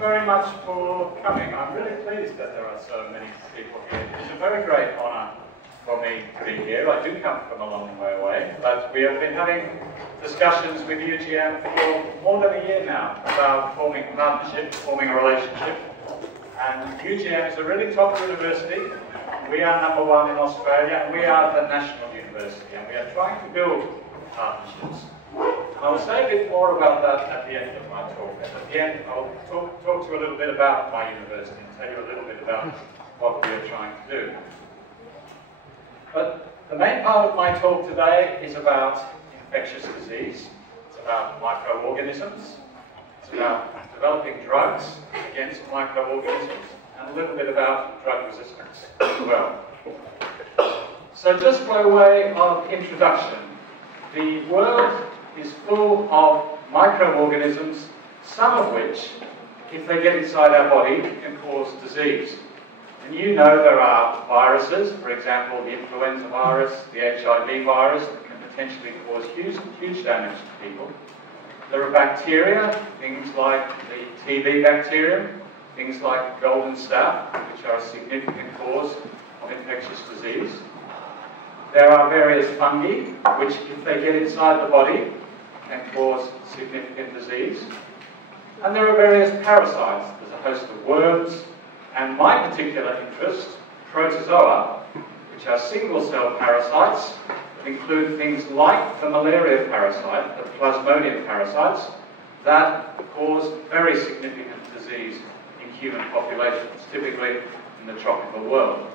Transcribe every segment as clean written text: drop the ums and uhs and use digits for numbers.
very much for coming. I'm really pleased that there are so many people here. It's a very great honour for me to be here. I do come from a long way away, but we have been having discussions with UGM for more than a year now about forming a partnership, forming a relationship. And UGM is a really top university. We are #1 in Australia, and we are the national university, and we are trying to build partnerships. And I'll say a bit more about that at the end of my talk. And at the end, I'll talk to you a little bit about my university and tell you a little bit about what we are trying to do. But the main part of my talk today is about infectious disease. It's about microorganisms. It's about developing drugs against microorganisms, and a little bit about drug resistance as well. So just by way of introduction, the world is full of microorganisms, some of which, if they get inside our body, can cause disease. And you know there are viruses, for example, the influenza virus, the HIV virus, that can potentially cause huge damage to people. There are bacteria, things like the TB bacterium, things like golden staph, which are a significant cause of infectious disease. There are various fungi, which, if they get inside the body, can cause significant disease. And there are various parasites. There's a host of worms, and my particular interest, protozoa, which are single-cell parasites that include things like the malaria parasite, the plasmodium parasites, that cause very significant disease in human populations, typically in the tropical world.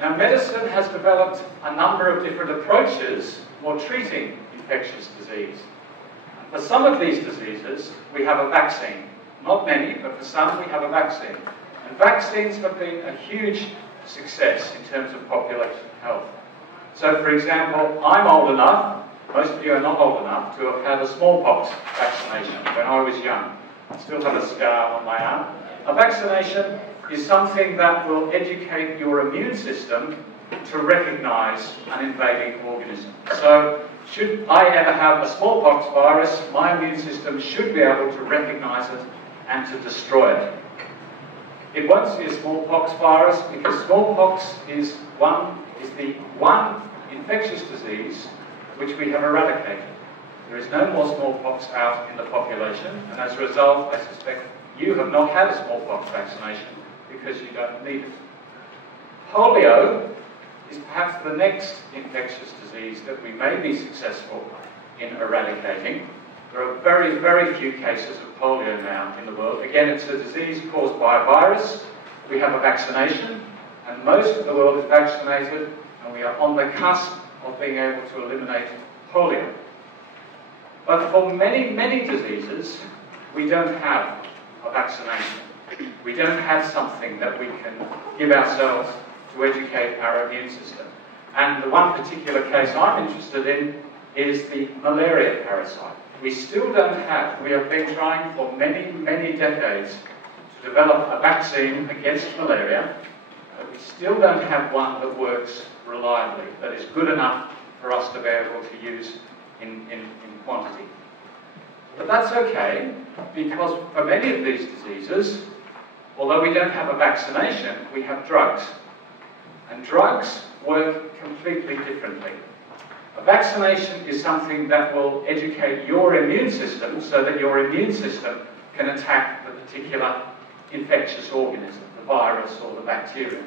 Now, medicine has developed a number of different approaches for treating infectious disease. And for some of these diseases, we have a vaccine. Not many, but for some, we have a vaccine. And vaccines have been a huge success in terms of population health. So, for example, I'm old enough, most of you are not old enough, to have had a smallpox vaccination when I was young. I still have a scar on my arm. A vaccination is something that will educate your immune system to recognise an invading organism. So, should I ever have a smallpox virus, my immune system should be able to recognise it and to destroy it. It won't see a smallpox virus because smallpox is the one infectious disease which we have eradicated. There is no more smallpox out in the population, and as a result, I suspect you have not had a smallpox vaccination because you don't need it. Polio is perhaps the next infectious disease that we may be successful in eradicating. There are very, very few cases of polio now in the world. Again, it's a disease caused by a virus. We have a vaccination, and most of the world is vaccinated, and we are on the cusp of being able to eliminate polio. But for many, many diseases, we don't have a vaccination. We don't have something that we can give ourselves to educate our immune system. And the one particular case I'm interested in is the malaria parasite. We still don't have, we have been trying for many, many decades to develop a vaccine against malaria, but we still don't have one that works reliably, that is good enough for us to be able to use in quantity. But that's okay, because for many of these diseases, although we don't have a vaccination, we have drugs. And drugs work completely differently. A vaccination is something that will educate your immune system so that your immune system can attack the particular infectious organism, the virus or the bacterium.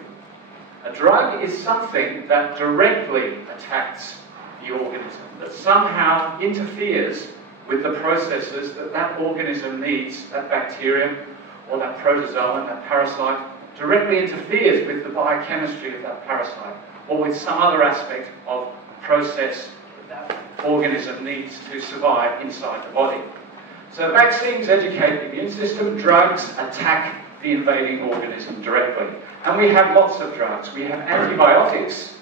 A drug is something that directly attacks the organism, that somehow interferes with the processes that that organism needs, that bacterium or that protozoan, that parasite, directly interferes with the biochemistry of that parasite or with some other aspect of process that that organism needs to survive inside the body. So vaccines educate the immune system, drugs attack the invading organism directly. And we have lots of drugs. We have antibiotics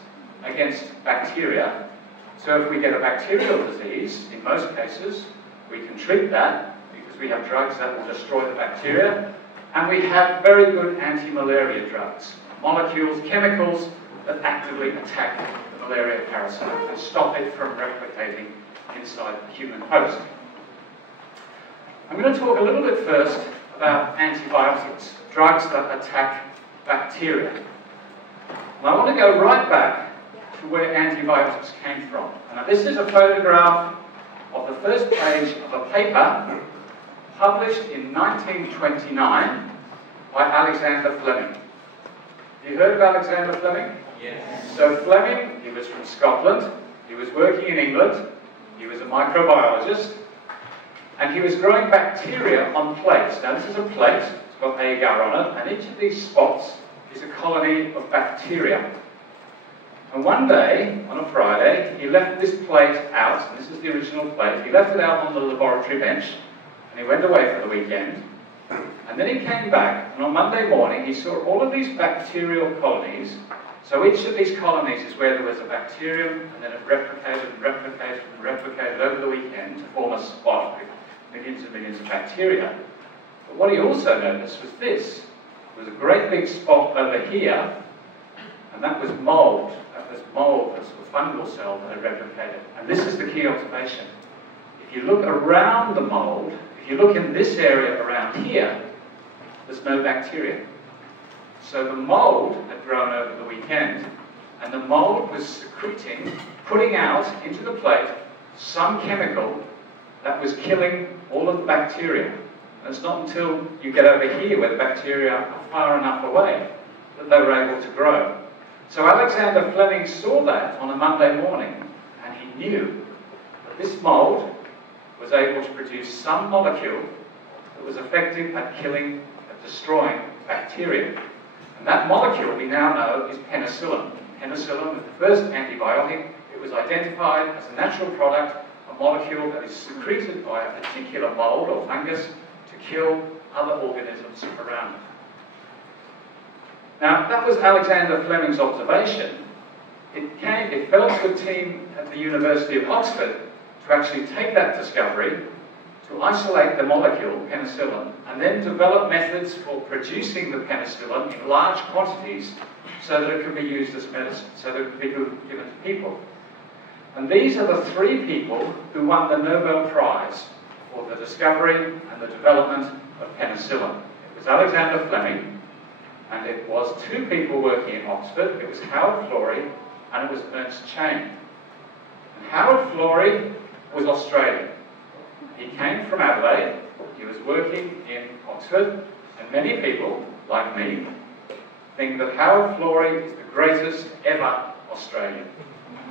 against bacteria. So if we get a bacterial disease, in most cases, we can treat that because we have drugs that will destroy the bacteria. And we have very good anti-malaria drugs, molecules, chemicals that actively attack the malaria parasite and stop it from replicating inside the human host. I'm going to talk a little bit first about antibiotics, drugs that attack bacteria. And I want to go right back to where antibiotics came from. Now, this is a photograph of the first page of a paper published in 1929 by Alexander Fleming. Have you heard of Alexander Fleming? Yes. So Fleming, he was from Scotland, he was working in England, he was a microbiologist, and he was growing bacteria on plates. Now this is a plate, it's got agar on it, and each of these spots is a colony of bacteria. And one day, on a Friday, he left this plate out, and this is the original plate, he left it out on the laboratory bench, and he went away for the weekend. And then he came back, and on Monday morning he saw all of these bacterial colonies. So each of these colonies is where there was a bacterium, and then it replicated and replicated and replicated over the weekend to form a spot with millions and millions of bacteria. But what he also noticed was this. There was a great big spot over here, and that was mold. That was mold, that sort of fungal cell that had replicated. And this is the key observation. If you look around the mold, if you look in this area around here, there's no bacteria. So the mold had grown over the weekend, and the mold was secreting, putting out into the plate some chemical that was killing all of the bacteria. And it's not until you get over here where the bacteria are far enough away that they were able to grow. So Alexander Fleming saw that on a Monday morning, and he knew that this mold was able to produce some molecule that was effective at killing, at destroying bacteria. And that molecule we now know is penicillin. Penicillin was the first antibiotic. It was identified as a natural product, a molecule that is secreted by a particular mold or fungus to kill other organisms around it. Now, that was Alexander Fleming's observation. It fell to the team at the University of Oxford to actually take that discovery, to isolate the molecule, penicillin, and then develop methods for producing the penicillin in large quantities so that it could be used as medicine, so that it could be given to people. And these are the three people who won the Nobel Prize for the discovery and the development of penicillin. It was Alexander Fleming, and it was two people working in Oxford. It was Howard Florey, and it was Ernst Chain. And Howard Florey was Australian. He came from Adelaide, he was working in Oxford, and many people, like me, think that Howard Florey is the greatest ever Australian,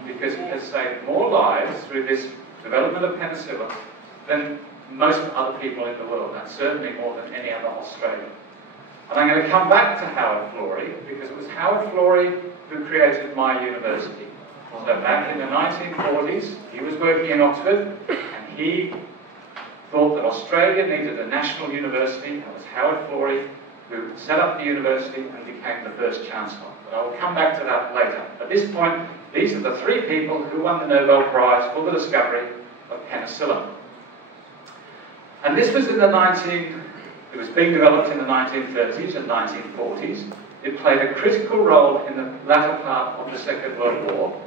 because he has saved more lives through this development of penicillin than most other people in the world, and certainly more than any other Australian. And I'm going to come back to Howard Florey, because it was Howard Florey who created my university. So back in the 1940s, he was working in Oxford, and he thought that Australia needed a national university. That was Howard Florey who set up the university and became the first chancellor. But I will come back to that later. At this point, these are the three people who won the Nobel Prize for the discovery of penicillin. And this was in it was being developed in the 1930s and 1940s. It played a critical role in the latter part of the Second World War,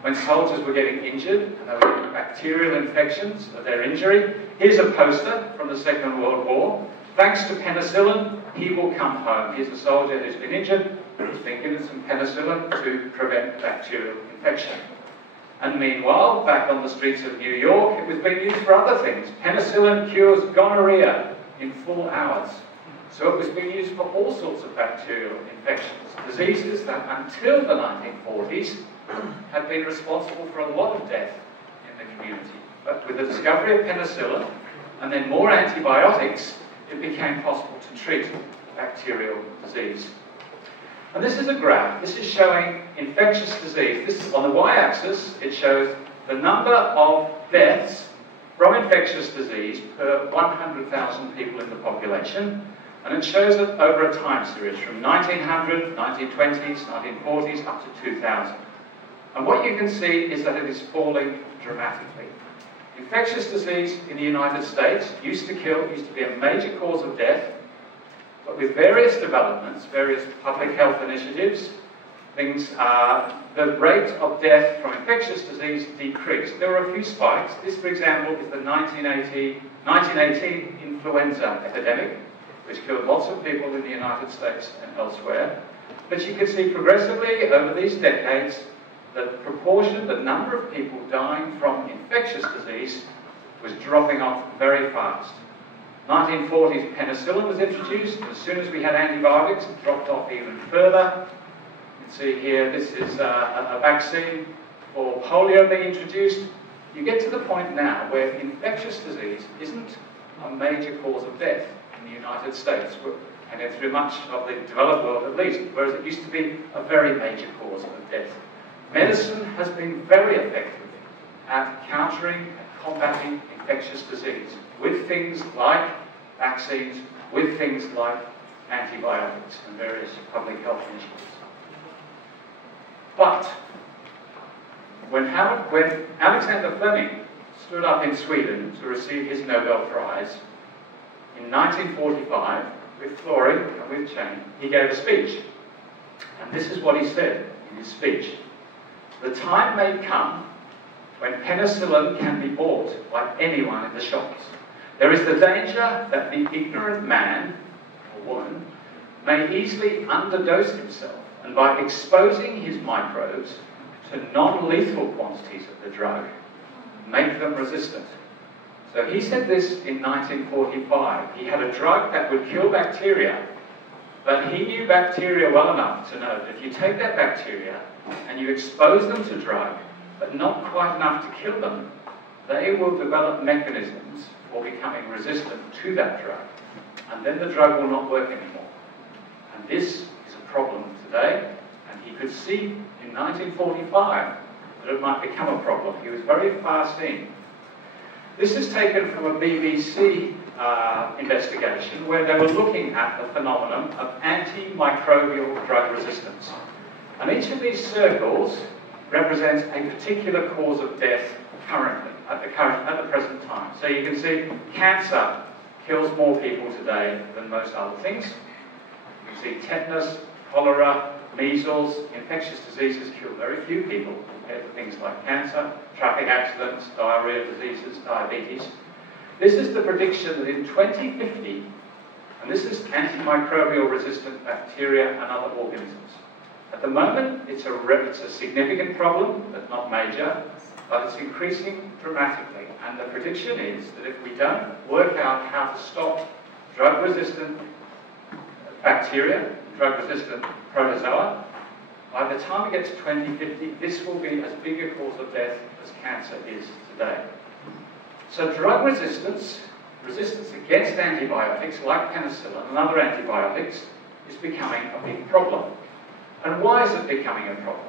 when soldiers were getting injured and they were getting bacterial infections of their injury. Here's a poster from the Second World War. Thanks to penicillin, he will come home. Here's a soldier who's been injured, who's been given some penicillin to prevent bacterial infection. And meanwhile, back on the streets of New York, it was being used for other things. Penicillin cures gonorrhea in 4 hours. So it was being used for all sorts of bacterial infections, diseases that until the 1940s had been responsible for a lot of death in the community. But with the discovery of penicillin and then more antibiotics, it became possible to treat bacterial disease. And this is a graph. This is showing infectious disease. This is on the y-axis. It shows the number of deaths from infectious disease per 100,000 people in the population. And it shows it over a time series from 1900, 1920s, 1940s, up to 2000. And what you can see is that it is falling dramatically. Infectious disease in the United States used to be a major cause of death, but with various developments, various public health initiatives, the rate of death from infectious disease decreased. There were a few spikes. This, for example, is the 1918 influenza epidemic, which killed lots of people in the United States and elsewhere. But you can see progressively over these decades, the proportion, the number of people dying from infectious disease was dropping off very fast. 1940s, penicillin was introduced. As soon as we had antibiotics, it dropped off even further. You can see here, this is a vaccine for polio being introduced. You get to the point now where infectious disease isn't a major cause of death in the United States, and through much of the developed world at least, whereas it used to be a very major cause of death. Medicine has been very effective at countering and combating infectious disease with things like vaccines, with things like antibiotics and various public health initiatives. But when Alexander Fleming stood up in Sweden to receive his Nobel Prize in 1945 with Florey and with Chang, he gave a speech. And this is what he said in his speech. "The time may come when penicillin can be bought by anyone in the shops. There is the danger that the ignorant man or woman may easily underdose himself and by exposing his microbes to non-lethal quantities of the drug, make them resistant." So he said this in 1945. He had a drug that would kill bacteria, but he knew bacteria well enough to know that if you take that bacteria and you expose them to drug, but not quite enough to kill them, they will develop mechanisms for becoming resistant to that drug. And then the drug will not work anymore. And this is a problem today, and he could see in 1945 that it might become a problem. He was very far-seeing. This is taken from a BBC investigation where they were looking at the phenomenon of antimicrobial drug resistance. And each of these circles represents a particular cause of death currently, at the present time. So you can see cancer kills more people today than most other things. You can see tetanus, cholera, measles, infectious diseases kill very few people compared to things like cancer, traffic accidents, diarrhea diseases, diabetes. This is the prediction that in 2050, and this is antimicrobial resistant bacteria and other organisms. At the moment, it's a significant problem, but not major, but it's increasing dramatically. And the prediction is that if we don't work out how to stop drug-resistant bacteria, drug-resistant protozoa, by the time we get to 2050, this will be as big a cause of death as cancer is today. So drug resistance against antibiotics like penicillin and other antibiotics is becoming a big problem. And why is it becoming a problem?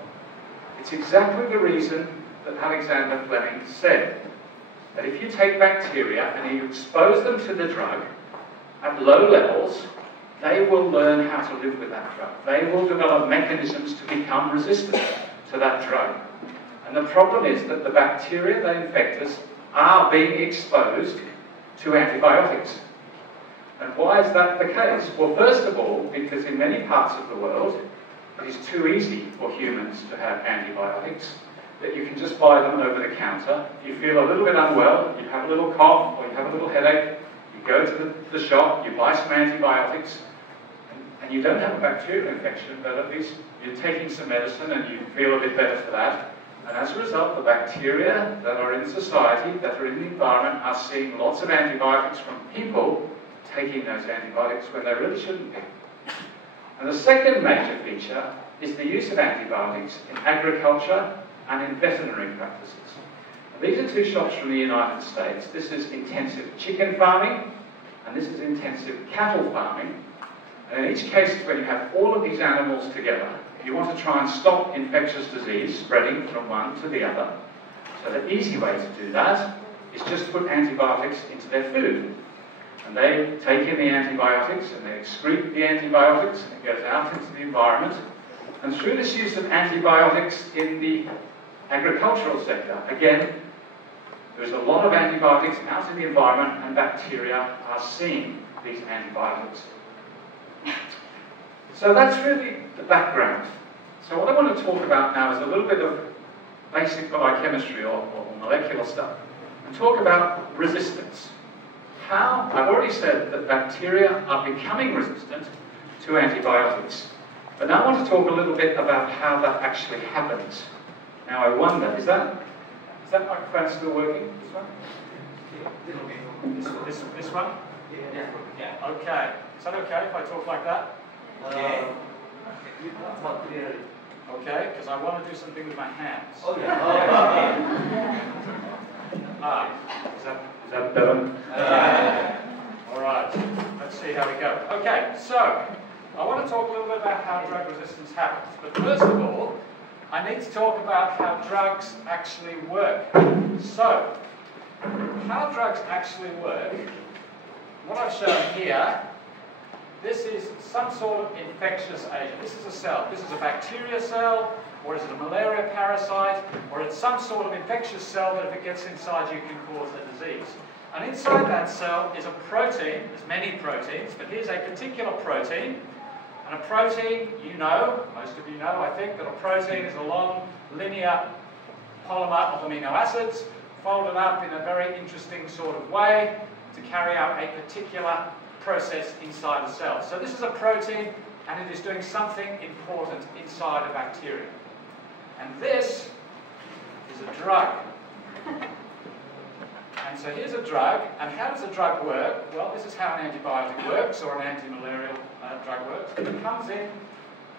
It's exactly the reason that Alexander Fleming said, that if you take bacteria and you expose them to the drug at low levels, they will learn how to live with that drug. They will develop mechanisms to become resistant to that drug. And the problem is that the bacteria that infect us are being exposed to antibiotics. And why is that the case? Well, first of all, because in many parts of the world, it is too easy for humans to have antibiotics, that you can just buy them over the counter. If you feel a little bit unwell, you have a little cough or you have a little headache, you go to the shop, you buy some antibiotics, and you don't have a bacterial infection, but at least you're taking some medicine and you feel a bit better for that. And as a result, the bacteria that are in society, that are in the environment, are seeing lots of antibiotics from people taking those antibiotics when they really shouldn't be. And the second major feature is the use of antibiotics in agriculture and in veterinary practices. And these are two shots from the United States. This is intensive chicken farming, and this is intensive cattle farming. And in each case, when you have all of these animals together, you want to try and stop infectious disease spreading from one to the other. So the easy way to do that is just to put antibiotics into their food. And they take in the antibiotics and they excrete the antibiotics and it goes out into the environment. And through this use of antibiotics in the agricultural sector, again, there's a lot of antibiotics out in the environment and bacteria are seeing these antibiotics. So that's really the background So what I want to talk about now is a little bit of basic biochemistry or molecular stuff, and talk about resistance. How, I've already said that bacteria are becoming resistant to antibiotics, but now I want to talk a little bit about how that actually happens. Now I wonder, is that microphone still working? This one? This one? Yeah. Okay. Is that okay if I talk like that? Yeah. Okay, because I want to do something with my hands. Oh, yeah. Is that better? All right. Let's see how we go. Okay, so I want to talk a little bit about how drug resistance happens. But first of all, I need to talk about how drugs actually work. So, how drugs actually work, what I've shown here, this is some sort of infectious agent. This is a cell. This is a bacteria cell, or is it a malaria parasite, or it's some sort of infectious cell that if it gets inside you can cause a disease. And inside that cell is a protein. There's many proteins, but here's a particular protein. And a protein, you know, most of you know, I think, that a protein is a long linear polymer of amino acids folded up in a very interesting sort of way to carry out a particular process inside a cell. So this is a protein, and it is doing something important inside a bacteria. And this is a drug. And so here's a drug, and how does a drug work? Well, this is how an antibiotic works, or an anti-malarial drug works. It comes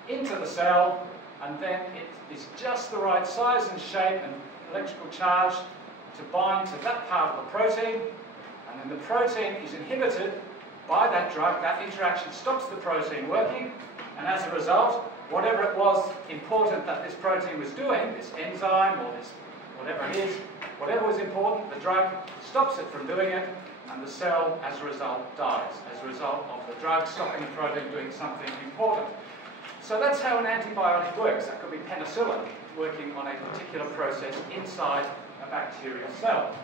into the cell, and then it is just the right size and shape and electrical charge to bind to that part of the protein, and then the protein is inhibited by that drug. That interaction stops the protein working, and as a result, whatever it was important that this protein was doing, this enzyme or this whatever it is, whatever was important, the drug stops it from doing it, and the cell, as a result, dies, as a result of the drug stopping the protein doing something important. So that's how an antibiotic works. That could be penicillin working on a particular process inside a bacterial cell.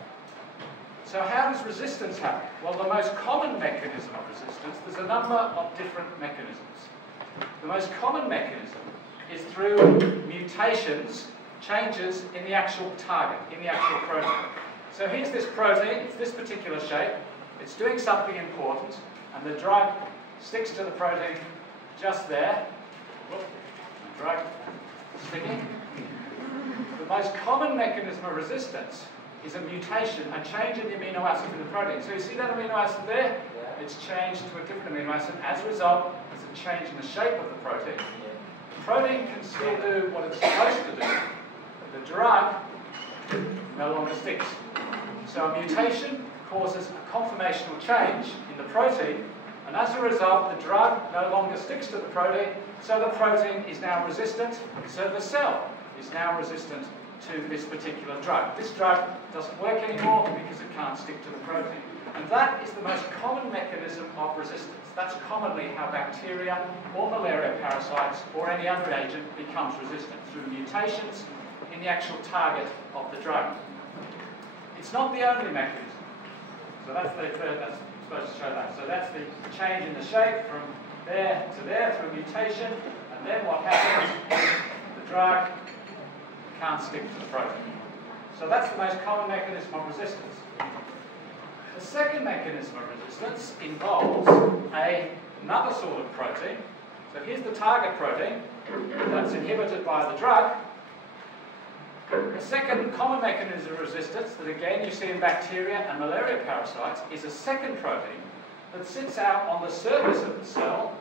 So how does resistance happen? Well, the most common mechanism of resistance, there's a number of different mechanisms. The most common mechanism is through mutations, changes in the actual target, in the actual protein. So here's this protein, it's this particular shape, it's doing something important, and the drug sticks to the protein just there. Whoop, the drug sticking. The most common mechanism of resistance is a mutation, a change in the amino acid in the protein. So you see that amino acid there? Yeah. It's changed to a different amino acid. As a result, there's a change in the shape of the protein. Yeah. The protein can still do what it's supposed to do. The drug no longer sticks. So a mutation causes a conformational change in the protein, and as a result, the drug no longer sticks to the protein, so the protein is now resistant, so the cell is now resistant to this particular drug. This drug doesn't work anymore because it can't stick to the protein. And that is the most common mechanism of resistance. That's commonly how bacteria or malaria parasites or any other agent becomes resistant, through mutations in the actual target of the drug. It's not the only mechanism. So that's the third, that's supposed to show that. So that's the change in the shape from there to there through mutation, and then what happens is the drug can't stick to the protein. So that's the most common mechanism of resistance. The second mechanism of resistance involves another sort of protein. So here's the target protein that's inhibited by the drug. The second common mechanism of resistance that again you see in bacteria and malaria parasites is a second protein that sits out on the surface of the cell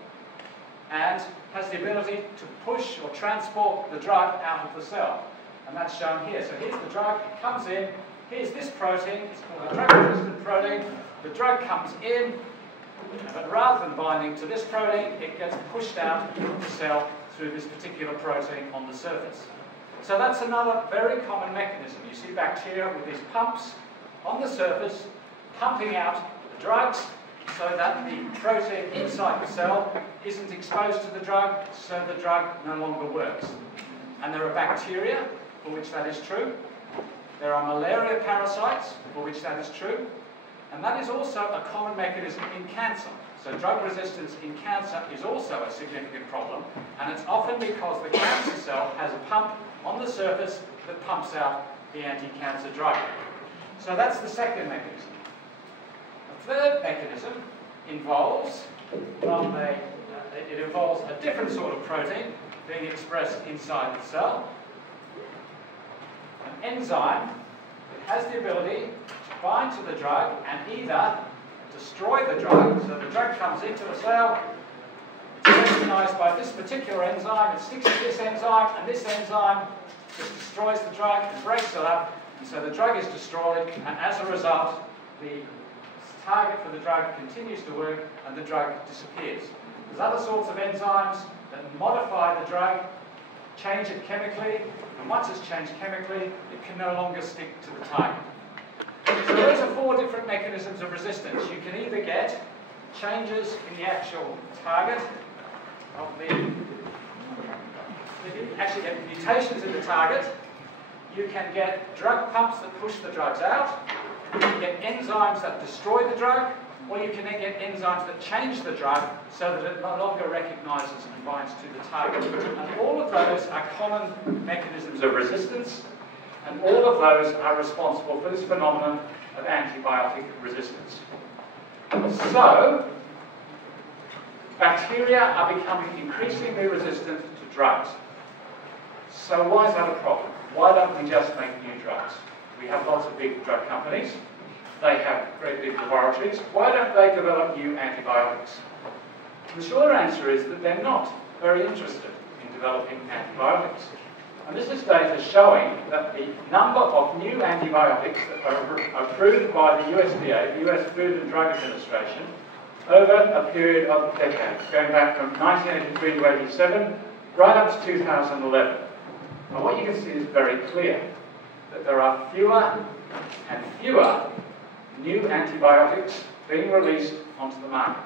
and has the ability to push or transport the drug out of the cell. And that's shown here. So here's the drug, it comes in, here's this protein, it's called a drug-resistant protein. The drug comes in, but rather than binding to this protein, it gets pushed out of the cell through this particular protein on the surface. So that's another very common mechanism. You see bacteria with these pumps on the surface, pumping out the drugs so that the protein inside the cell isn't exposed to the drug, so the drug no longer works. And there are bacteria for which that is true. There are malaria parasites for which that is true. And that is also a common mechanism in cancer. So drug resistance in cancer is also a significant problem, and it's often because the cancer cell has a pump on the surface that pumps out the anti-cancer drug. So that's the second mechanism. The third mechanism involves, it involves a different sort of protein being expressed inside the cell. An enzyme that has the ability to bind to the drug and either destroy the drug, so the drug comes into the cell, it's recognized by this particular enzyme, it sticks to this enzyme, and this enzyme just destroys the drug and breaks it up, and so the drug is destroyed, and as a result, the target for the drug continues to work, and the drug disappears. There's other sorts of enzymes that modify the drug, change it chemically, and once it's changed chemically, it can no longer stick to the target. So those are four different mechanisms of resistance. You can either get changes in the actual target of you actually get mutations in the target. You can get drug pumps that push the drugs out. You can get enzymes that destroy the drug, or you can then get enzymes that change the drug so that it no longer recognizes and binds to the target. And all of those are common mechanisms of resistance, and all of those are responsible for this phenomenon of antibiotic resistance. So, bacteria are becoming increasingly resistant to drugs. So why is that a problem? Why don't we just make new drugs? We have lots of big drug companies. They have great big laboratories. Why don't they develop new antibiotics? The shorter answer is that they're not very interested in developing antibiotics. And this is data showing that the number of new antibiotics that are approved by the USDA, the US Food and Drug Administration, over a period of decades, going back from 1983 to 87, right up to 2011. And what you can see is very clear, that there are fewer and fewer new antibiotics being released onto the market.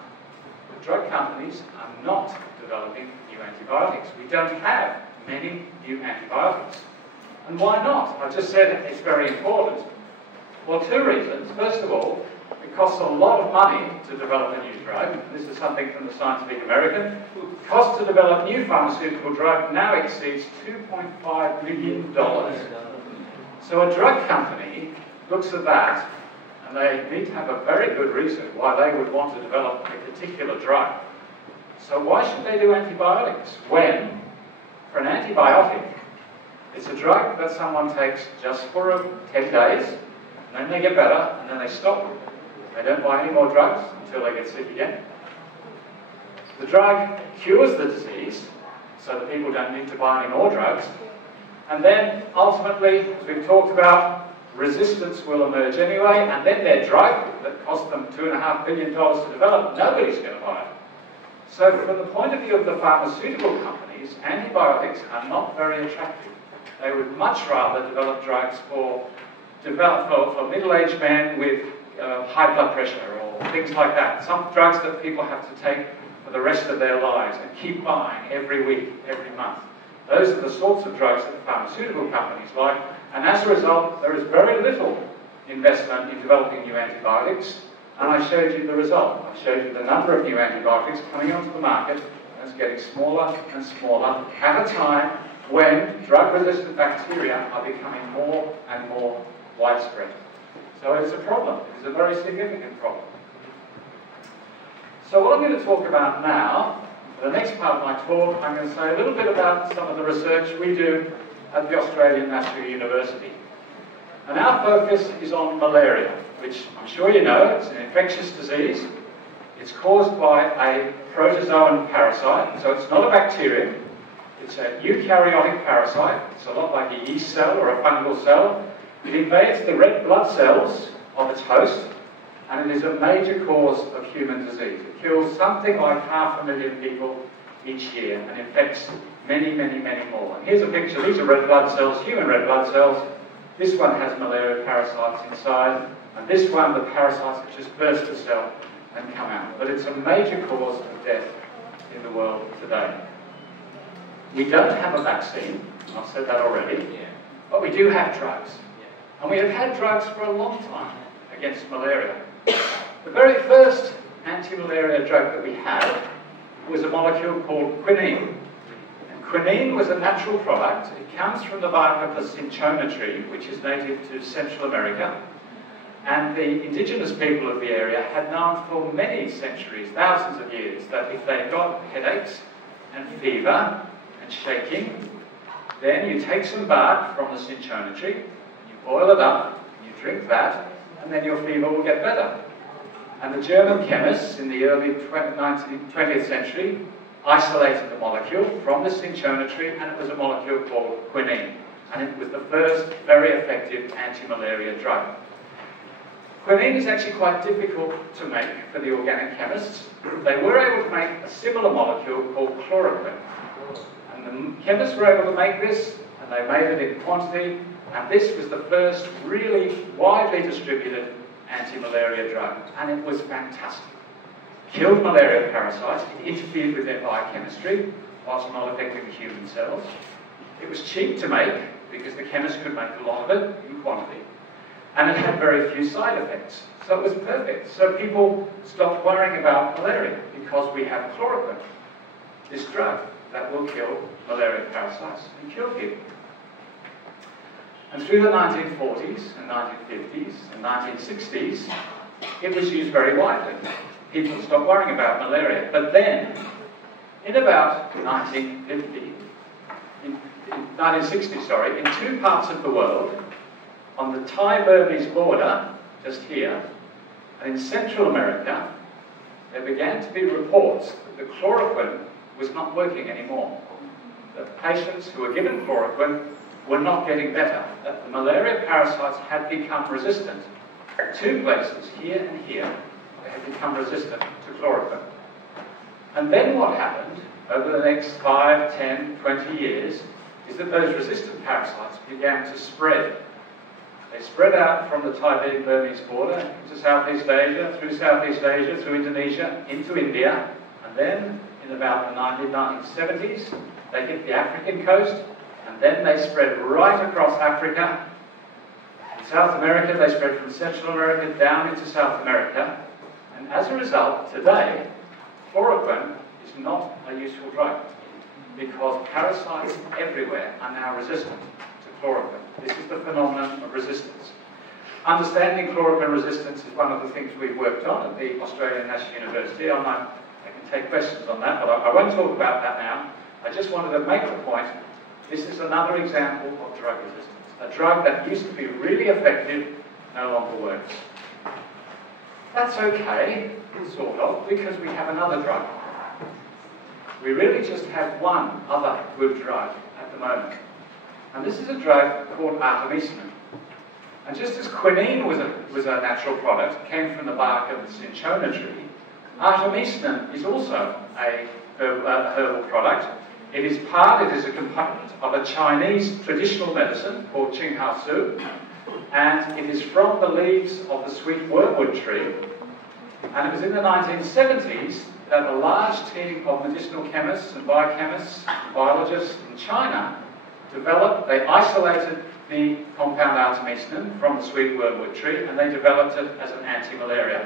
The drug companies are not developing new antibiotics. We don't have many new antibiotics. And why not? I just said it's very important. Well, two reasons. First of all, it costs a lot of money to develop a new drug. This is something from the Scientific American. The cost to develop new pharmaceutical drug now exceeds $2.5 billion. So a drug company looks at that, and they need to have a very good reason why they would want to develop a particular drug. So why should they do antibiotics when, for an antibiotic, it's a drug that someone takes just for 10 days, and then they get better, and then they stop. They don't buy any more drugs until they get sick again. The drug cures the disease, so that people don't need to buy any more drugs. And then, ultimately, as we've talked about, resistance will emerge anyway, and then their drug that cost them $2.5 billion to develop, nobody's going to buy it. So from the point of view of the pharmaceutical companies, antibiotics are not very attractive. They would much rather develop drugs for middle-aged men with high blood pressure or things like that. Some drugs that people have to take for the rest of their lives and keep buying every week, every month. Those are the sorts of drugs that the pharmaceutical companies like, and as a result, there is very little investment in developing new antibiotics, and I showed you the result. I showed you the number of new antibiotics coming onto the market, and it's getting smaller and smaller at a time when drug-resistant bacteria are becoming more and more widespread. So it's a problem. It's a very significant problem. So what I'm going to talk about now, for the next part of my talk, I'm going to say a little bit about some of the research we do at the Australian National University. And our focus is on malaria, which I'm sure you know, it's an infectious disease. It's caused by a protozoan parasite, so it's not a bacterium. It's a eukaryotic parasite. It's a lot like a yeast cell or a fungal cell. It invades the red blood cells of its host, and it is a major cause of human disease. It kills something like 500,000 people each year and infects many, many, many more. And here's a picture. These are red blood cells, human red blood cells. This one has malaria parasites inside, and this one, the parasites that just burst the cell and come out. But it's a major cause of death in the world today. We don't have a vaccine, I've said that already, but we do have drugs. And we have had drugs for a long time against malaria. The very first anti-malaria drug that we had was a molecule called quinine. And quinine was a natural product. It comes from the bark of the cinchona tree, which is native to Central America. And the indigenous people of the area had known for many centuries, thousands of years, that if they got headaches and fever and shaking, then you take some bark from the cinchona tree, you boil it up, you drink that, and then your fever will get better. And the German chemists in the early 20th century isolated the molecule from the cinchona tree, and it was a molecule called quinine. And it was the first very effective anti-malaria drug. Quinine is actually quite difficult to make for the organic chemists. They were able to make a similar molecule called chloroquine. And the chemists were able to make this, and they made it in quantity, and this was the first really widely distributed anti-malaria drug, and it was fantastic. Killed malaria parasites, it interfered with their biochemistry, whilst not affecting the human cells. It was cheap to make, because the chemists could make a lot of it in quantity. And it had very few side effects. So it was perfect. So people stopped worrying about malaria because we have chloroquine, this drug that will kill malaria parasites and kill people. And through the 1940s and 1950s and 1960s, it was used very widely. People stopped worrying about malaria. But then, in about 1960, in two parts of the world, on the Thai-Burmese border, just here, and in Central America, there began to be reports that the chloroquine was not working anymore. That patients who were given chloroquine were not getting better. That the malaria parasites had become resistant. Two places, here and here, they had become resistant to chloroquine. And then what happened over the next 5, 10, 20 years is that those resistant parasites began to spread. They spread out from the Thai-Burmese border into Southeast Asia, through Indonesia, into India, and then in about the 1970s, they hit the African coast, and then they spread right across Africa. In South America, they spread from Central America down into South America, and as a result, today, chloroquine is not a useful drug, because parasites everywhere are now resistant to chloroquine. This is the phenomenon of resistance. Understanding chloroquine resistance is one of the things we've worked on at the Australian National University. I can take questions on that, but I won't talk about that now. I just wanted to make the point, this is another example of drug resistance. A drug that used to be really effective no longer works. That's okay, sort of, because we have another drug. We really just have one other good drug at the moment. And this is a drug called Artemisinin. And just as quinine was a natural product, came from the bark of the cinchona tree, Artemisinin is also a herbal product. It is a component of a Chinese traditional medicine called Qinghaosu, and it is from the leaves of the sweet wormwood tree. And it was in the 1970s that a large team of medicinal chemists and biochemists and biologists in China they isolated the compound Artemisinin from the sweet wormwood tree, and they developed it as an anti-malarial.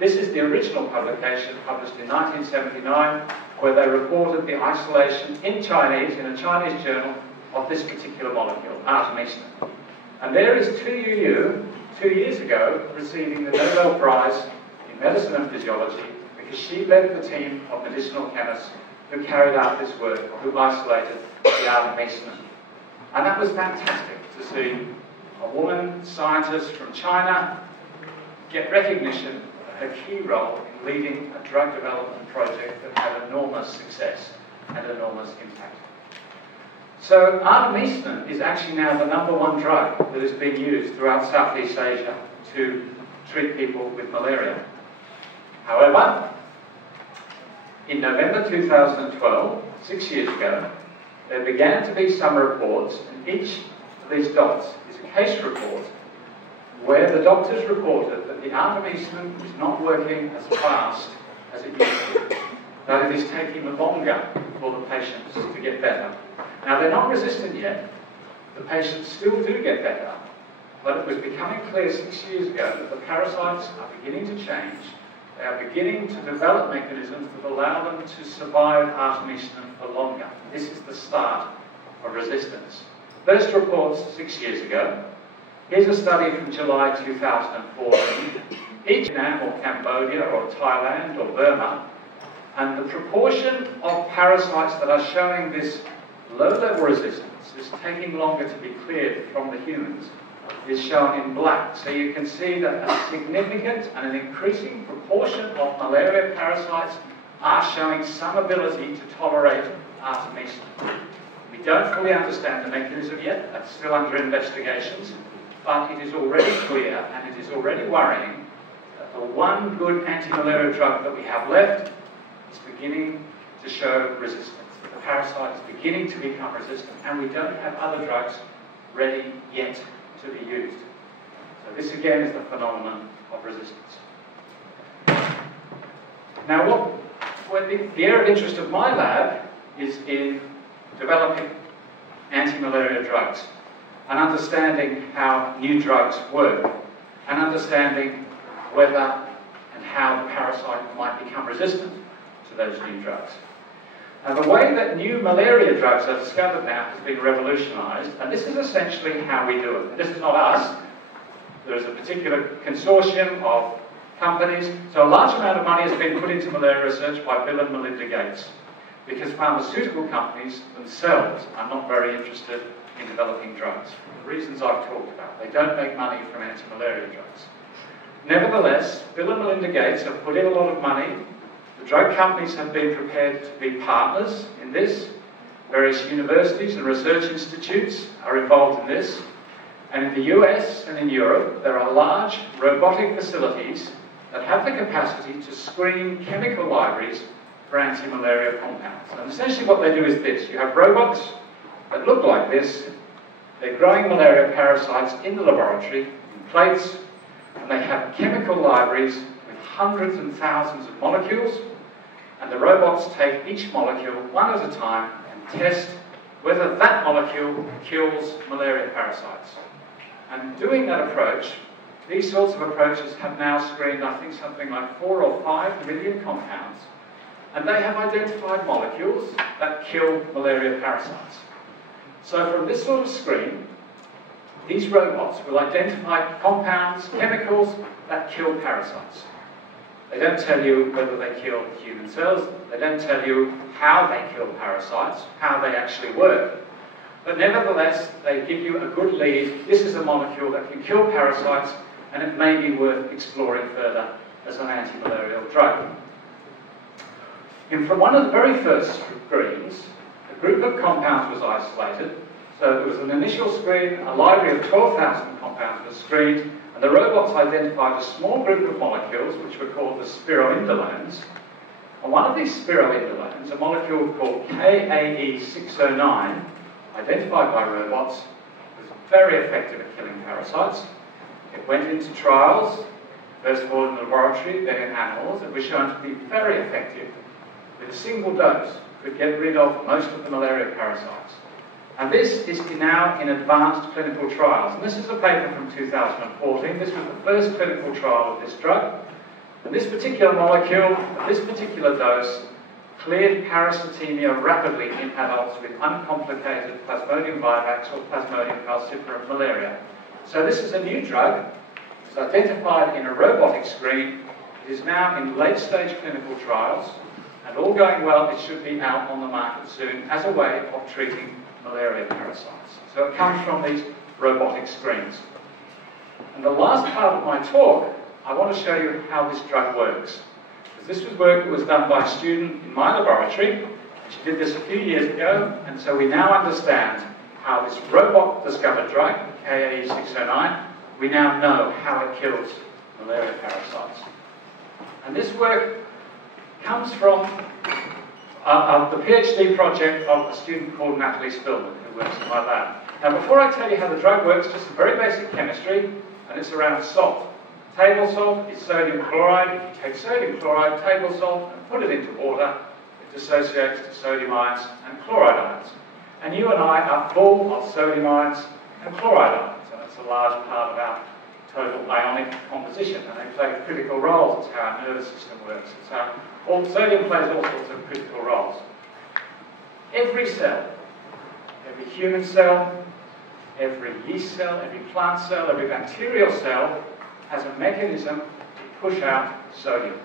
This is the original publication published in 1979, where they reported the isolation in Chinese, in a Chinese journal, of this particular molecule, Artemisinin. And there is Tu Yu, 2 years ago, receiving the Nobel Prize in Medicine and Physiology, because she led the team of medicinal chemists who carried out this work, who isolated the Artemisinin. And that was fantastic to see a woman scientist from China get recognition for her key role in leading a drug development project that had enormous success and enormous impact. So Artemisinin is actually now the #1 drug that is being used throughout Southeast Asia to treat people with malaria. However, in November 2012, 6 years ago, there began to be some reports, and each of these dots is a case report where the doctors reported that the Artemisinin is not working as fast as it used to. That it is taking longer for the patients to get better. Now, they're not resistant yet. The patients still do get better. But it was becoming clear 6 years ago that the parasites are beginning to change. They are beginning to develop mechanisms that allow them to survive Artemisinin for longer. This is the start of resistance. First reports 6 years ago. Here's a study from July 2014. Each Vietnam or Cambodia or Thailand or Burma, and the proportion of parasites that are showing this low-level resistance, is taking longer to be cleared from the humans, is shown in black. So you can see that a significant and an increasing proportion of malaria parasites are showing some ability to tolerate artemisinin. We don't fully understand the mechanism yet, that's still under investigations, but it is already clear and it is already worrying that the one good anti-malaria drug that we have left is beginning to show resistance. The parasite is beginning to become resistant, and we don't have other drugs ready yet to be used. So this again is the phenomenon of resistance. Now the area of interest of my lab is in developing anti-malaria drugs and understanding how new drugs work and understanding whether and how the parasite might become resistant to those new drugs. Now, the way that new malaria drugs are discovered now has been revolutionised, and this is essentially how we do it. This is not us. There is a particular consortium of companies. So a large amount of money has been put into malaria research by Bill and Melinda Gates, because pharmaceutical companies themselves are not very interested in developing drugs, for the reasons I've talked about. They don't make money from anti-malaria drugs. Nevertheless, Bill and Melinda Gates have put in a lot of money. The drug companies have been prepared to be partners in this. Various universities and research institutes are involved in this. And in the US and in Europe, there are large robotic facilities that have the capacity to screen chemical libraries for anti-malaria compounds. And essentially what they do is this. You have robots that look like this. They're growing malaria parasites in the laboratory, in plates, and they have chemical libraries with hundreds and thousands of molecules, and the robots take each molecule one at a time and test whether that molecule kills malaria parasites. And doing that approach, these sorts of approaches have now screened, I think, something like 4 or 5 million compounds, and they have identified molecules that kill malaria parasites. So from this sort of screen, these robots will identify compounds, chemicals that kill parasites. They don't tell you whether they kill human cells, they don't tell you how they kill parasites, how they actually work. But nevertheless, they give you a good lead. This is a molecule that can kill parasites, and it may be worth exploring further as an anti-malarial drug. And from one of the very first screens, a group of compounds was isolated. So there was an initial screen, a library of 12,000 compounds was screened, and the robots identified a small group of molecules, which were called the spiroindolenes. And one of these spiroindolenes, a molecule called KAE609, identified by robots, was very effective at killing parasites. It went into trials, first of all in the laboratory, then in animals. It was shown to be very effective. With a single dose, could get rid of most of the malaria parasites. And this is now in advanced clinical trials. And this is a paper from 2014. This was the first clinical trial of this drug. And this particular molecule, at this particular dose, cleared parasitemia rapidly in adults with uncomplicated Plasmodium vivax or Plasmodium falciparum malaria. So this is a new drug. It's identified in a robotic screen. It is now in late-stage clinical trials. And all going well, it should be out on the market soon as a way of treating malaria parasites. So it comes from these robotic screens. And the last part of my talk, I want to show you how this drug works. Because this was work that was done by a student in my laboratory. She did this a few years ago, and so we now understand how this robot-discovered drug, KAE609, we now know how it kills malaria parasites. And this work comes from the PhD project of a student called Natalie Spillman, who works in my lab. Now, before I tell you how the drug works, just some very basic chemistry, and it's around salt. Table salt is sodium chloride. If you take sodium chloride, table salt, and put it into water, it dissociates to sodium ions and chloride ions. And you and I are full of sodium ions and chloride ions. And it's a large part of our total ionic composition, and they play critical roles. It's how our nervous system works. It's how sodium plays all sorts of critical roles. Every cell, every human cell, every yeast cell, every plant cell, every bacterial cell has a mechanism to push out sodium,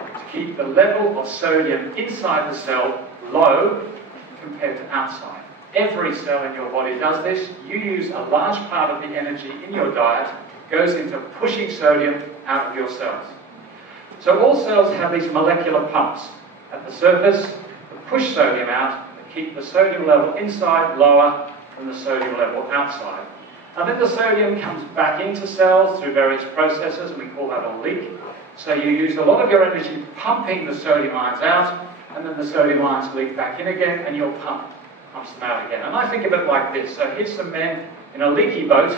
to keep the level of sodium inside the cell low compared to outside. Every cell in your body does this. You use a large part of the energy in your diet goes into pushing sodium out of your cells. So all cells have these molecular pumps at the surface that push sodium out, that keep the sodium level inside lower than the sodium level outside. And then the sodium comes back into cells through various processes, and we call that a leak. So you use a lot of your energy pumping the sodium ions out, and then the sodium ions leak back in again, and your pump pumps them out again. And I think of it like this. So here's some men in a leaky boat.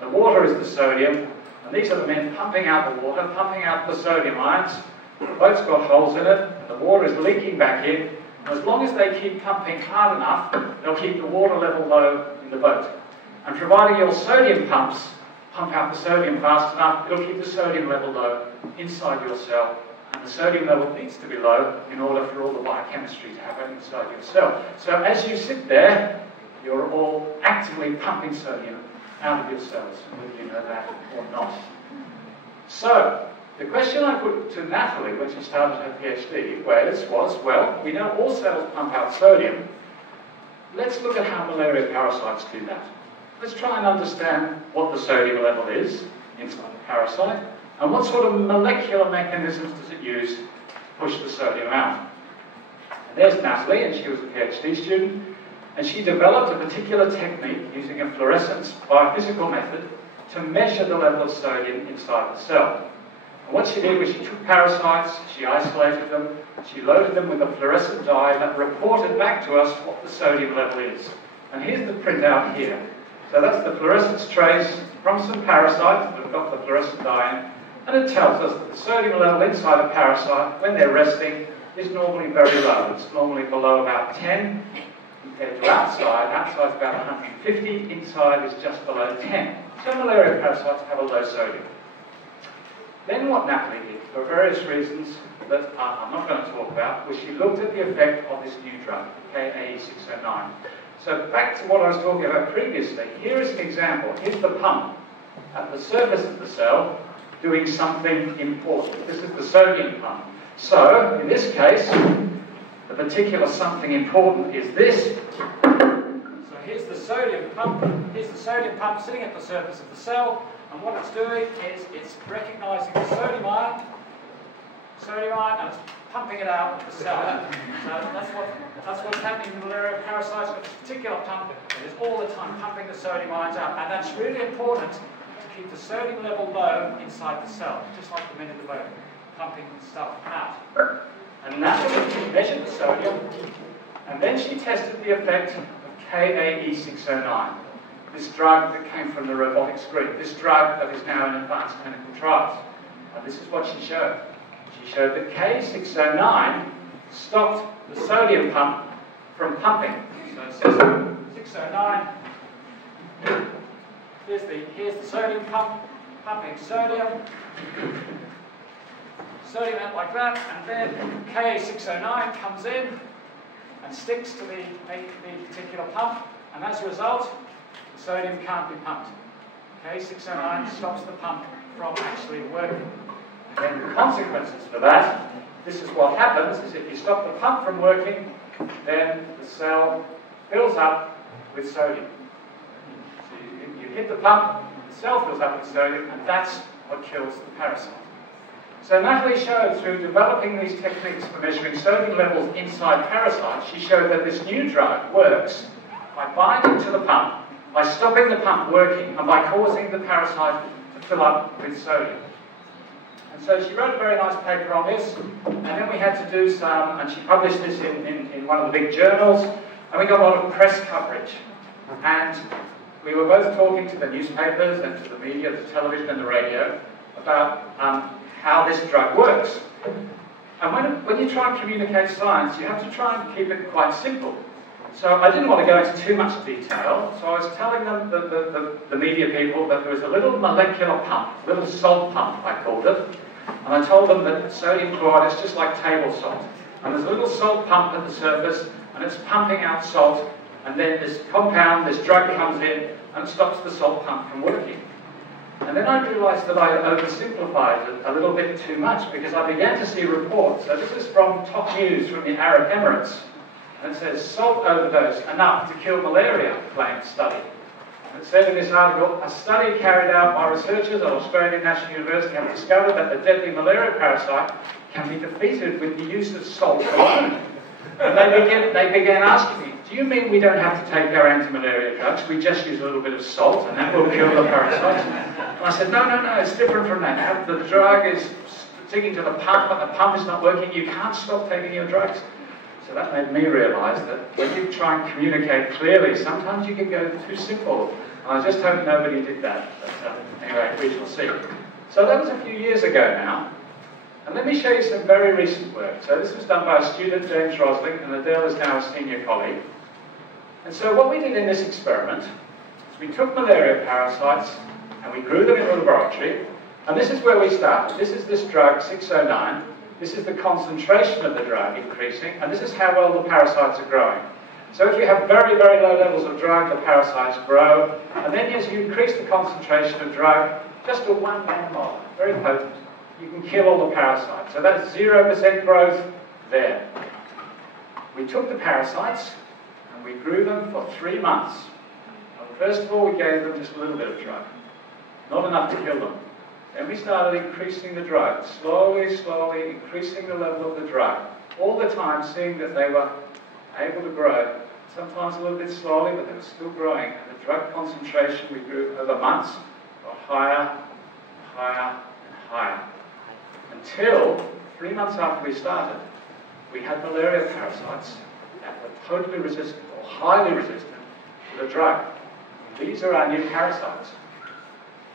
The water is the sodium, and these are the men pumping out the water, pumping out the sodium ions. The boat's got holes in it, and the water is leaking back in. And as long as they keep pumping hard enough, they'll keep the water level low in the boat. And providing your sodium pumps pump out the sodium fast enough, it'll keep the sodium level low inside your cell. And the sodium level needs to be low in order for all the biochemistry to happen inside your cell. So as you sit there, you're all actively pumping sodium out of your cells, whether you know that or not. So, the question I put to Natalie when she started her PhD was, well, we know all cells pump out sodium. Let's look at how malaria parasites do that. Let's try and understand what the sodium level is inside the parasite, and what sort of molecular mechanisms does it use to push the sodium out. And there's Natalie, and she was a PhD student. And she developed a particular technique using a fluorescence biophysical method to measure the level of sodium inside the cell. And what she did was she took parasites, she isolated them, she loaded them with a fluorescent dye that reported back to us what the sodium level is. And here's the printout here. So that's the fluorescence trace from some parasites that have got the fluorescent dye in, and it tells us that the sodium level inside a parasite, when they're resting, is normally very low. It's normally below about 10. Compared to outside, outside's about 150, inside is just below 10. So malaria parasites have a low sodium. Then what Natalie did, for various reasons that I'm not going to talk about, was she looked at the effect of this new drug, KAE609. So back to what I was talking about previously, here is an example. Here's the pump at the surface of the cell doing something important. This is the sodium pump. So, in this case, the particular something important is this. So here's the sodium pump. Here's the sodium pump sitting at the surface of the cell, and what it's doing is it's recognising the sodium ion, and it's pumping it out of the cell. So that's what's happening in malaria parasites with this particular pump. It is all the time pumping the sodium ions out, and that's really important to keep the sodium level low inside the cell, just like the men in the boat, pumping stuff out. And Natalie measured the sodium, and then she tested the effect of KAE609, this drug that came from the robotics group, this drug that is now in advanced clinical trials. And this is what she showed. She showed that KAE609 stopped the sodium pump from pumping. So it says 609. Here's the sodium pump, pumping sodium. Sodium out like that, and then KA609 comes in and sticks to the particular pump, and as a result, the sodium can't be pumped. KA609 stops the pump from actually working. And then the consequences for that, this is what happens, is if you stop the pump from working, then the cell fills up with sodium. So you hit the pump, the cell fills up with sodium, and that's what kills the parasite. So Natalie showed through developing these techniques for measuring sodium levels inside parasites, she showed that this new drug works by binding to the pump, by stopping the pump working, and by causing the parasite to fill up with sodium. And so she wrote a very nice paper on this, and then we had to do some, and she published this in one of the big journals, and we got a lot of press coverage. And we were both talking to the newspapers and to the media, the television and the radio, about how this drug works. And when you try and communicate science, you have to try and keep it quite simple. So I didn't want to go into too much detail, so I was telling them, the media people, that there was a little molecular pump, a little salt pump, I called it, and I told them that sodium chloride is just like table salt. And there's a little salt pump at the surface, and it's pumping out salt, and then this compound, this drug comes in, and stops the salt pump from working. And then I realised that I oversimplified it a little bit too much, because I began to see reports. So this is from Top News from the Arab Emirates. And it says, salt overdose enough to kill malaria, claimed study. And it said in this article, a study carried out by researchers at Australian National University have discovered that the deadly malaria parasite can be defeated with the use of salt alone. And they began asking me, do you mean we don't have to take our anti-malaria drugs? We just use a little bit of salt and that will kill the parasites? And I said, no, it's different from that. The drug is sticking to the pump, but the pump is not working. You can't stop taking your drugs. So that made me realise that when you try and communicate clearly, sometimes you can go too simple. And I just hope nobody did that. But anyway, we shall see. So that was a few years ago now. And let me show you some very recent work. So this was done by a student, James Rosling, and Adele is now a senior colleague. And so what we did in this experiment is we took malaria parasites and we grew them in the laboratory. And this is where we started. This is this drug, 609. This is the concentration of the drug increasing, and this is how well the parasites are growing. So if you have very, very low levels of drug, the parasites grow, and then as you increase the concentration of drug, just to 1 nanomolar, very potent, you can kill all the parasites. So that's 0% growth there. We took the parasites, and we grew them for 3 months. Well, first of all, we gave them just a little bit of drug, not enough to kill them. Then we started increasing the drug, slowly increasing the level of the drug, all the time seeing that they were able to grow, sometimes a little bit slowly, but they were still growing. And the drug concentration we grew over months got higher, higher, and higher. Until 3 months after we started, we had malaria parasites that were totally resistant or highly resistant to the drug. These are our new parasites.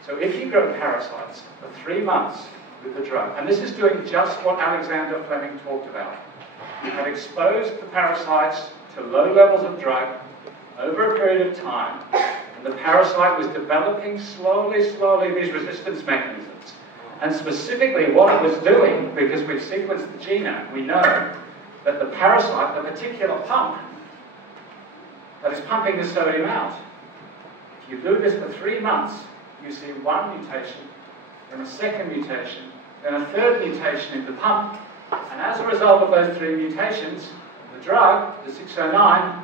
So if you grow parasites for 3 months with the drug, and this is doing just what Alexander Fleming talked about, you have exposed the parasites to low levels of drug over a period of time, and the parasite was developing slowly these resistance mechanisms. And specifically what it was doing, because we've sequenced the genome, we know that the parasite, the particular pump that is pumping the sodium out, if you do this for 3 months, you see one mutation, then a second mutation, then a third mutation in the pump. And as a result of those 3 mutations, the drug, the 609,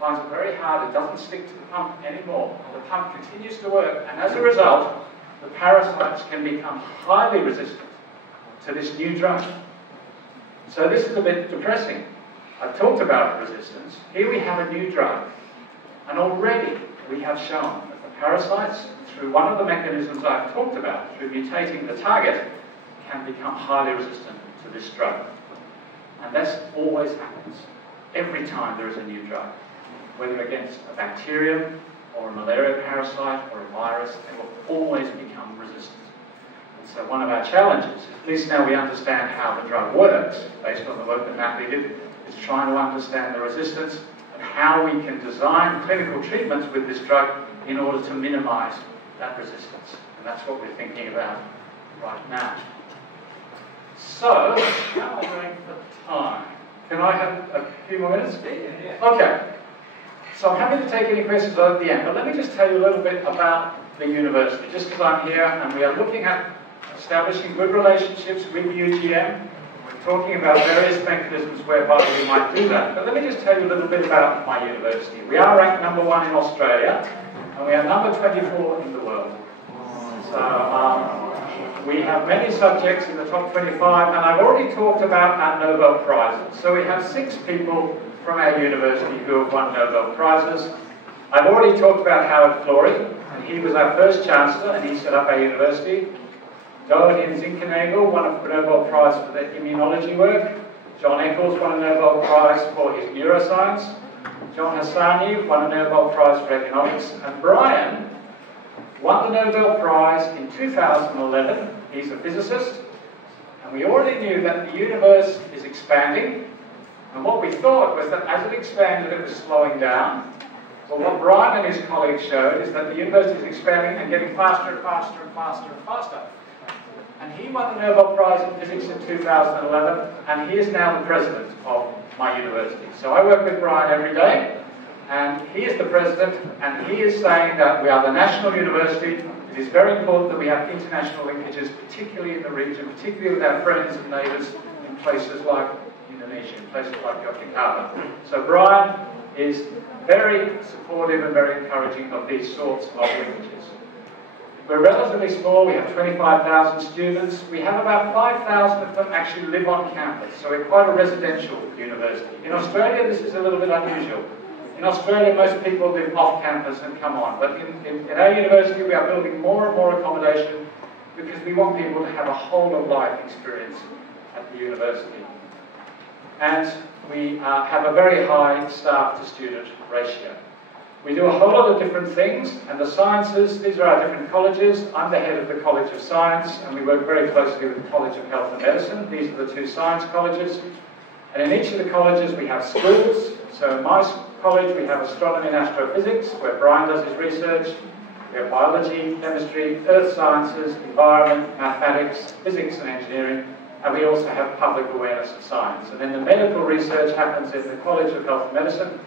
finds it very hard, it doesn't stick to the pump anymore. The pump continues to work, and as a result, the parasites can become highly resistant to this new drug. So this is a bit depressing. I've talked about resistance. Here we have a new drug, and already we have shown that the parasites, through one of the mechanisms I've talked about, through mutating the target, can become highly resistant to this drug. And this always happens every time there is a new drug, whether against a bacterium or a malaria parasite or a virus, they will always become resistant. And so one of our challenges, at least now we understand how the drug works, based on the work that Natalie did, is trying to understand the resistance and how we can design clinical treatments with this drug in order to minimize that resistance. And that's what we're thinking about right now. So, how am I doing for time? Can I have a few more minutes? Yeah. Okay. So I'm happy to take any questions at the end, but let me just tell you a little bit about the university, just because I'm here and we are looking at establishing good relationships with UGM. We're talking about various mechanisms whereby we might do that. But let me just tell you a little bit about my university. We are ranked #1 in Australia, and we are number 24 in the world. So we have many subjects in the top 25, and I've already talked about our Nobel Prizes. So we have 6 people from our university who have won Nobel Prizes. I've already talked about Howard Florey, and he was our first Chancellor, and he set up our university. Doan Zinkenagel won a Nobel Prize for their immunology work. John Eccles won a Nobel Prize for his neuroscience. John Hassani won a Nobel Prize for economics. And Brian won the Nobel Prize in 2011. He's a physicist. And we already knew that the universe is expanding. And what we thought was that as it expanded, it was slowing down. Well, what Brian and his colleagues showed is that the university is expanding and getting faster and faster and faster and faster. And he won the Nobel Prize in Physics in 2011, and he is now the president of my university. So I work with Brian every day, and he is the president, and he is saying that we are the national university. It is very important that we have international linkages, particularly in the region, particularly with our friends and neighbours in places like Indonesia, in places like Yogyakarta. So Brian is very supportive and very encouraging of these sorts of linkages. We're relatively small, we have 25,000 students. We have about 5,000 of them actually live on campus, so we're quite a residential university. In Australia, this is a little bit unusual. In Australia, most people live off campus and come on, but in our university, we are building more and more accommodation because we want people to have a whole-of-life experience at the university. And we have a very high staff-to-student ratio. We do a whole lot of different things, and the sciences, these are our different colleges. I'm the head of the College of Science, and we work very closely with the College of Health and Medicine. These are the two science colleges. And in each of the colleges, we have schools. So in my college, we have astronomy and astrophysics, where Brian does his research. We have biology, chemistry, earth sciences, environment, mathematics, physics and engineering, and we also have public awareness of science. And then the medical research happens in the College of Health and Medicine,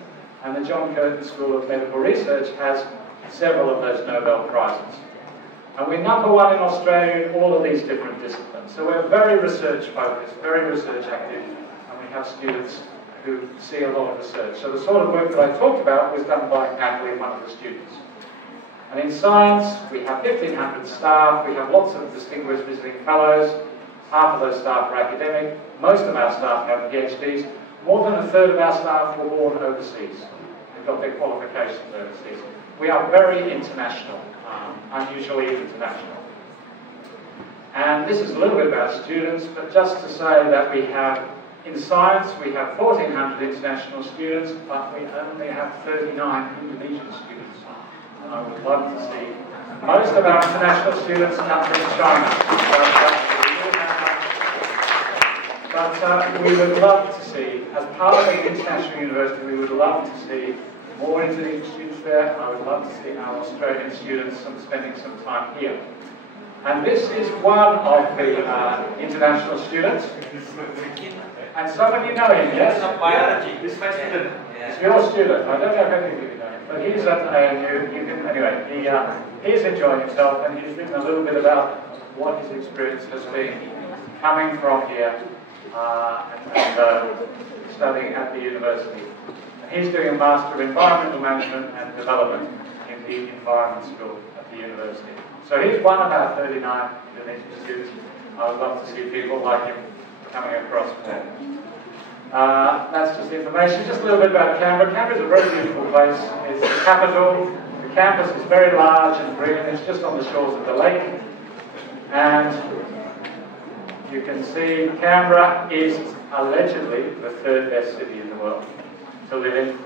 and the John Curtin School of Medical Research has several of those Nobel Prizes. And we're number one in Australia in all of these different disciplines. So we're very research focused, very research active, and we have students who see a lot of research. So the sort of work that I talked about was done by Natalie, one of the students. And in science, we have 1,500 staff, we have lots of distinguished visiting fellows, half of those staff are academic, most of our staff have PhDs, more than a third of our staff were born overseas. They've got their qualifications overseas. We are very international, unusually international. And this is a little bit about students, but just to say that we have, in science, we have 1,400 international students, but we only have 39 Indonesian students. And I would love to see most of our international students come from China. But we would love to see, as part of the international university, we would love to see more Indonesian students there, and I would love to see our Australian students spending some time here. And this is one of the international students. And some of you know him, yes? Biology. This is my student. It's your student. I don't know if any of you know him, but he's at ANU. You can, anyway, he's enjoying himself, and he's written a little bit about what his experience has been coming from here and studying at the university. And he's doing a Master of Environmental Management and Development in the Environment School at the university. So he's one of our 39 Indonesian students. I would love to see people like him coming across more. That's just information. Just a little bit about Canberra. Canberra is a very beautiful place. It's the capital. The campus is very large and green. It's just on the shores of the lake. And you can see Canberra is allegedly the third best city in the world to live in.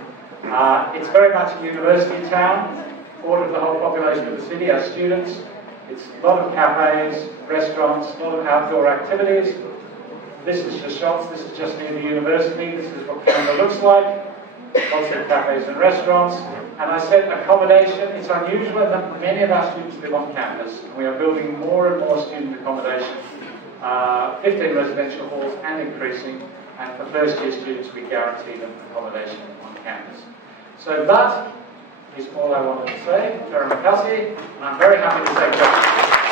It's very much a university town. Quarter of the whole population of the city are students. It's a lot of cafes, restaurants, a lot of outdoor activities. This is just shops. This is just near the university. This is what Canberra looks like. Lots of cafes and restaurants. And I said accommodation. It's unusual that many of our students live on campus. We are building more and more student accommodation. 15 residential halls and increasing. And for first-year students, we guarantee them accommodation on campus. So that is all I wanted to say. Terima kasih, and I'm very happy to take questions.